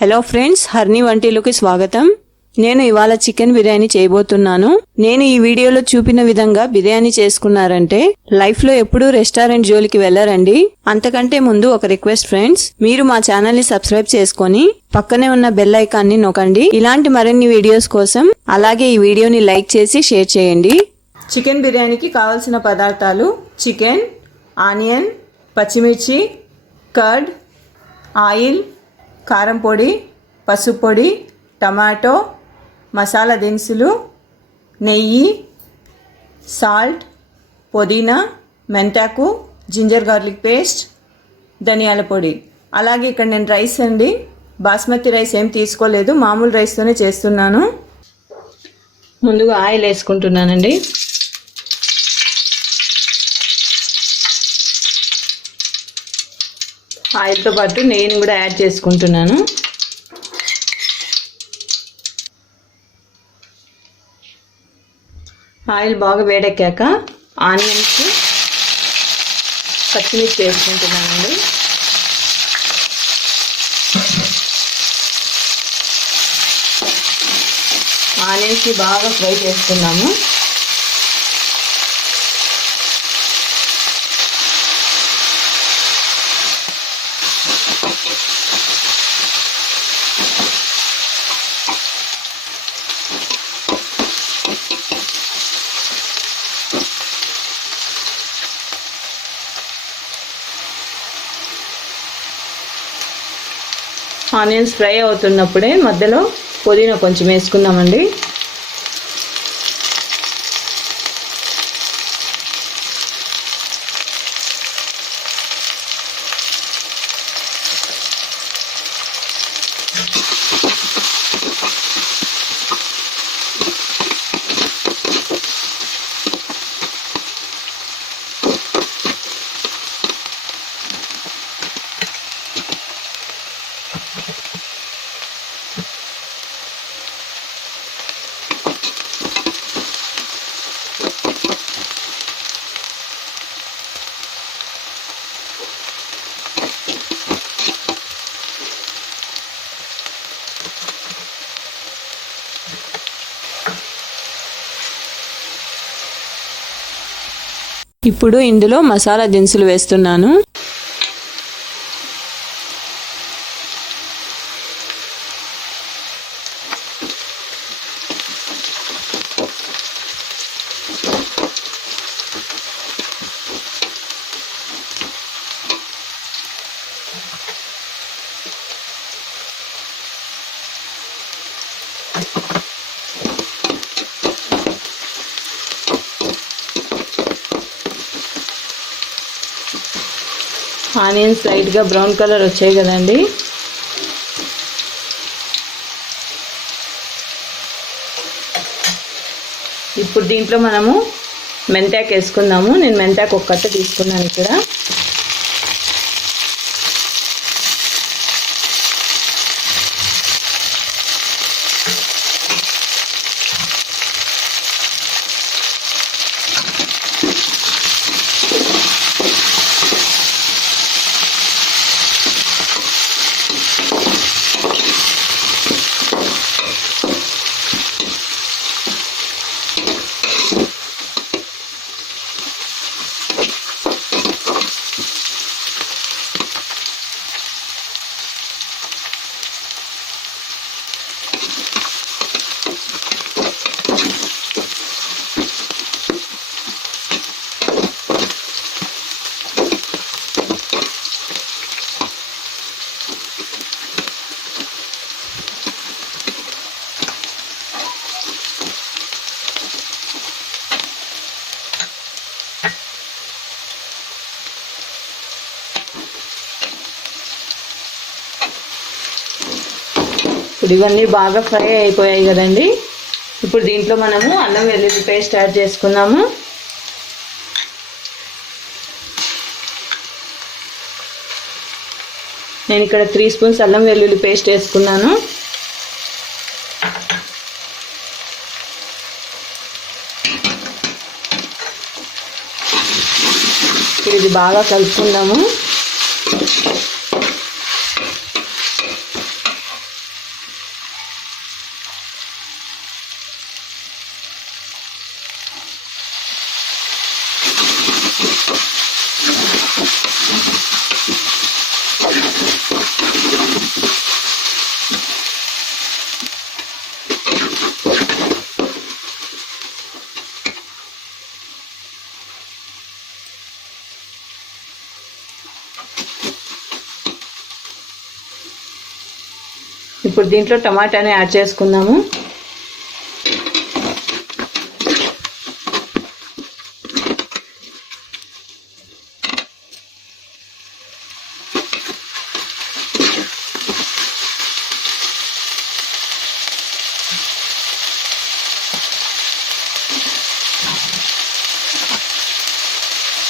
Hello friends, హరిని వంటిల్లుకి స్వాగతం. నేను ఇవాళ చికెన్ బిర్యానీ చేయబోతున్నాను. నేను ఈ వీడియోలో చూపిన విధంగా బిర్యానీ చేసుకున్నారంటే లైఫ్ లో ఎప్పుడూ రెస్టారెంట్ జోలికి వెళ్లరండి. అంతకంటే ముందు ఒక రిక్వెస్ట్ ఫ్రెండ్స్, మీరు మా ఛానల్ ని సబ్స్క్రైబ్ చేసుకొని పక్కనే ఉన్న బెల్ ఐకాన్ ని నొక్కండి. ఇలాంటి మరిన్ని వీడియోస్ కోసం. అలాగే ఈ వీడియోని లైక్ చేసి షేర్ చేయండి. చికెన్ బిర్యానీకి కావాల్సిన పదార్థాలు: చికెన్, ఆనియన్, పచ్చిమిర్చి, కర్డ్, ఆయిల్, కారం పొడి, పసుపు పొడి, టమాటో, మసాలా దినుసులు, నెయ్యి, సాల్ట్, పుదీనా, మెంతాకు, జింజర్ గార్లిక్ పేస్ట్, ధనియాల పొడి. అలాగే ఇక్కడ నేను రైస్ అండి, బాస్మతి రైస్ ఏం తీసుకోలేదు, మామూలు రైస్తోనే చేస్తున్నాను. ముందుగా ఆయిల్ వేసుకుంటున్నానండి. ఆయిల్తో పాటు నెయ్యిని కూడా యాడ్ చేసుకుంటున్నాను. ఆయిల్ బాగా వేడెక్కాక ఆనియన్స్, పచ్చిమిర్చి వేసుకుంటున్నానండి. ఆనియన్స్ని బాగా ఫ్రై చేసుకున్నాము. ఆనియన్స్ ఫ్రై అవుతున్నప్పుడే మధ్యలో పుదీనా కొంచెం వేసుకుందామండి. ఇప్పుడు ఇందులో మసాలా దినుసులు వేస్తున్నాను. ఆనియన్స్ లైట్గా బ్రౌన్ కలర్ వచ్చాయి కదండి. ఇప్పుడు దీంట్లో మనము మెంతాకు వేసుకుందాము. నేను మెంతాకు ఒక కట్ట తీసుకున్నాను ఇక్కడ. ఇప్పుడు ఇవన్నీ బాగా ఫ్రై అయిపోయాయి కదండి. ఇప్పుడు దీంట్లో మనము అల్లం వెల్లుల్లి పేస్ట్ యాడ్ చేసుకుందాము. నేను ఇక్కడ 3 స్పూన్స్ అల్లం వెల్లుల్లి పేస్ట్ వేసుకున్నాను. ఇది బాగా కలుపుకుందాము. ఇప్పుడు దీంట్లో టమాటాని యాడ్ చేసుకుందాము.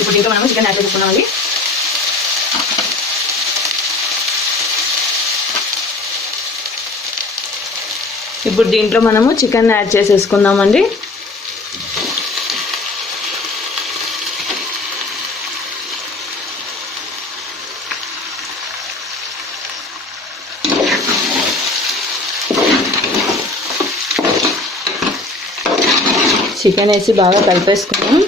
ఇప్పుడు దీంట్లో మనము చికెన్ యాడ్ చేసుకున్నామండి. ఇప్పుడు దీంట్లో మనము చికెన్ యాడ్ చేసేసుకుందామండి. చికెన్ వేసి బాగా కలిపేసుకున్నాం.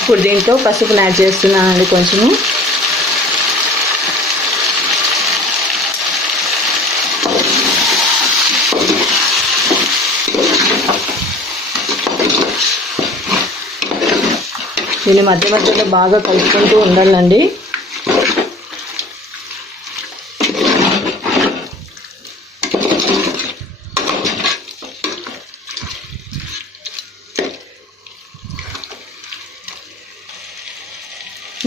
ఇప్పుడు దీంట్లో పసుపుని యాడ్ చేస్తున్నానండి కొంచెము. దీన్ని మధ్య మధ్యలో బాగా కలుపుకుంటూ ఉండాలండి.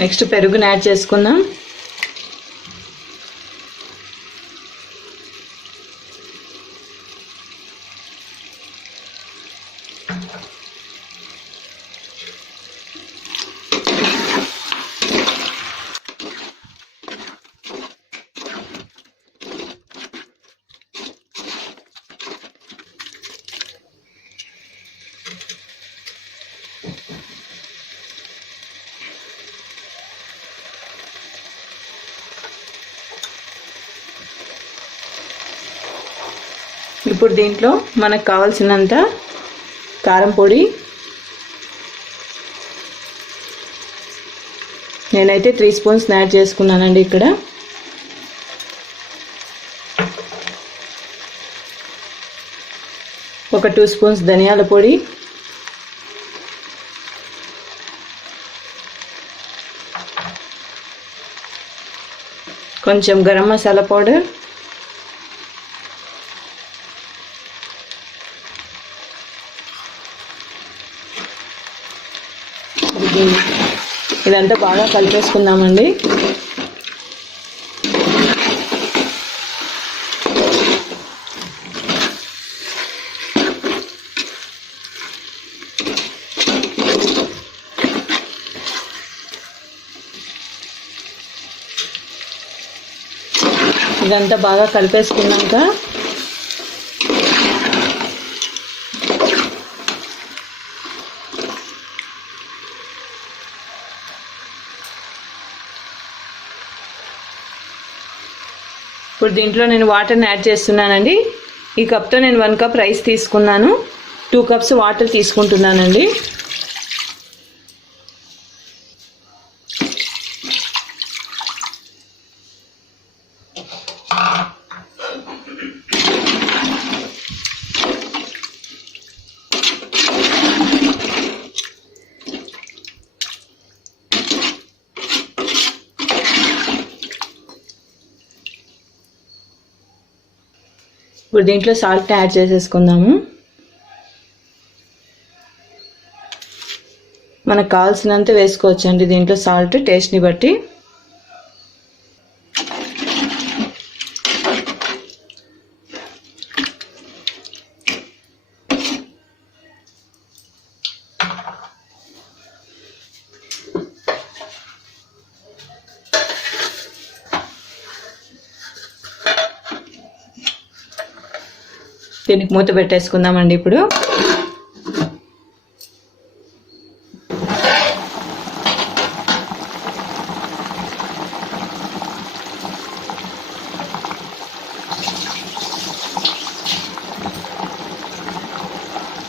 నెక్స్ట్ పెరుగుని యాడ్ చేసుకుందాం. ఇప్పుడు దీంట్లో మనకు కావాల్సినంత కారం పొడి, నేనైతే 3 స్పూన్స్ యాడ్ చేసుకున్నానండి. ఇక్కడ ఒక 2 స్పూన్స్ ధనియాల పొడి, కొంచెం గరం మసాలా పౌడర్, ఇదంతా బాగా కలిపేసుకుందామండి. ఇదంతా బాగా కలిపేసుకున్నాక ఇప్పుడు దీంట్లో నేను వాటర్ని యాడ్ చేస్తున్నానండి. ఈ కప్తో నేను 1 కప్ రైస్ తీసుకున్నాను, 2 కప్స్ వాటర్ తీసుకుంటున్నానండి. ఇప్పుడు దీంట్లో సాల్ట్ యాడ్ చేసేసుకుందాము. మనకు కావాల్సినంత వేసుకోవచ్చండి దీంట్లో సాల్ట్ టేస్ట్ని బట్టి. దీనికి మూత పెట్టేసుకుందామండి. ఇప్పుడు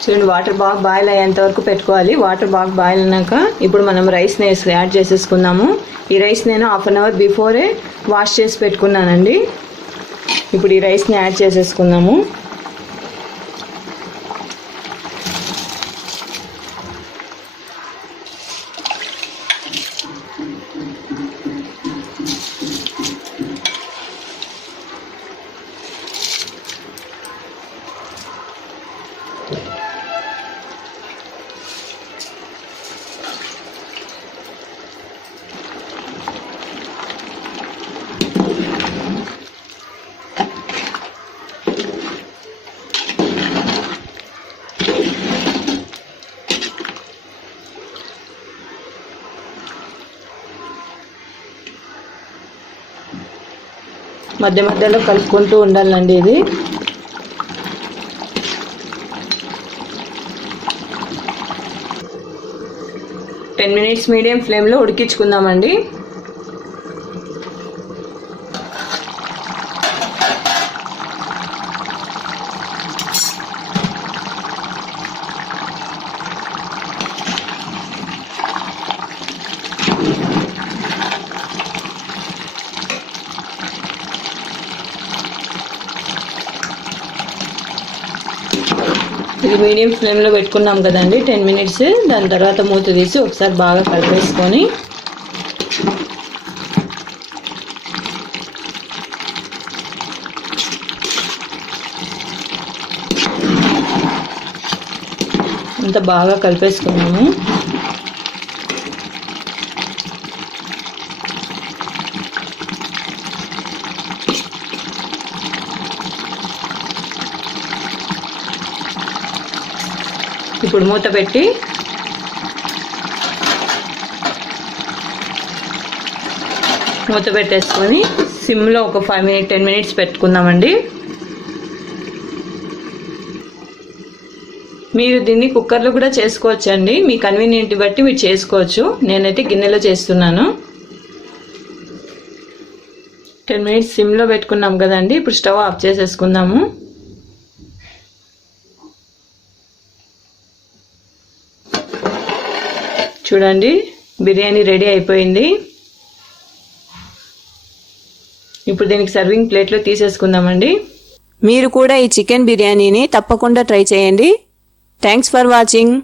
చూడండి, వాటర్ బాగా బాయిల్ అయ్యేంత వరకు పెట్టుకోవాలి. వాటర్ బాగా బాయిల్ అయినాక ఇప్పుడు మనం రైస్ని యాడ్ చేసేసుకుందాము. ఈ రైస్ నేను 1/2 అవర్ బిఫోరే వాష్ చేసి పెట్టుకున్నానండి. ఇప్పుడు ఈ రైస్ని యాడ్ చేసేసుకుందాము. మధ్య మధ్యలో కలుపుకుంటూ ఉండాలండి. ఇది టెన్ మినిట్స్ మీడియం ఫ్లేమ్లో ఉడికించుకుందామండి. ఇది మీడియం ఫ్లేమ్లో పెట్టుకున్నాం కదండి 10 మినిట్స్. దాని తర్వాత మూత తీసి ఒకసారి బాగా కలిపేసుకొని అంత బాగా కలిపేసుకున్నాము. ఇప్పుడు మూత పెట్టేసుకొని సిమ్లో ఒక 10 మినిట్స్ పెట్టుకుందామండి. మీరు దీన్ని కుక్కర్లో కూడా చేసుకోవచ్చండి. మీ కన్వీనియంట్ బట్టి మీరు చేసుకోవచ్చు. నేనైతే గిన్నెలో చేస్తున్నాను. 10 మినిట్స్ సిమ్లో పెట్టుకున్నాం కదండి. ఇప్పుడు స్టవ్ ఆఫ్ చేసేసుకుందాము. చూడండి, బిర్యానీ రెడీ అయిపోయింది. ఇప్పుడు దీనికి సర్వింగ్ ప్లేట్లో తీసేసుకుందామండి. మీరు కూడా ఈ చికెన్ బిర్యానీని తప్పకుండా ట్రై చేయండి. Thanks for watching.